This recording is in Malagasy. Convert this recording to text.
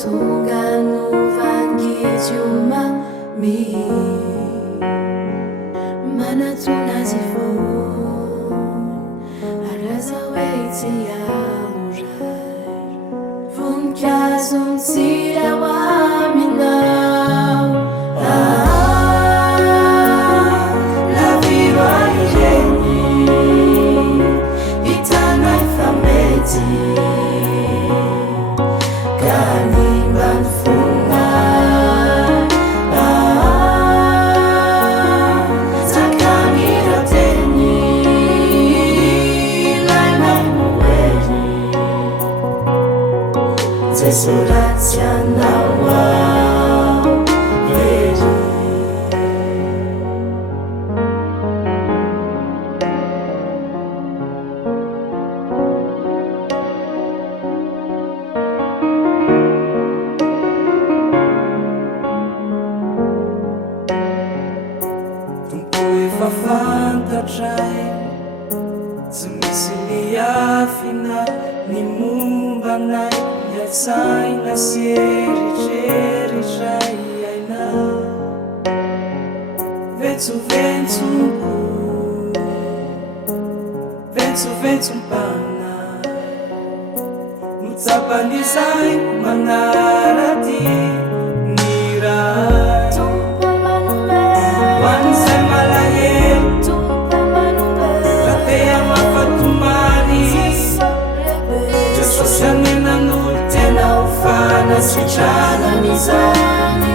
tonga novangidiomami manatonazy fony alaza hoe tsy amoray voninkazo mitsira ho aminao laviro aireny hitanay fa mety kanimbany fona takamirateny lainay moery zay soratsy anao ao very fantatray tsy misy liafina ny mombanay hiatsaina sy eritreritray aina ventsovetsoko ventsoventsompanay notsapan'izay manarady ny ray hoan'izay malahelo Jesosy amenan'olo tena ho fanasitrana n'izany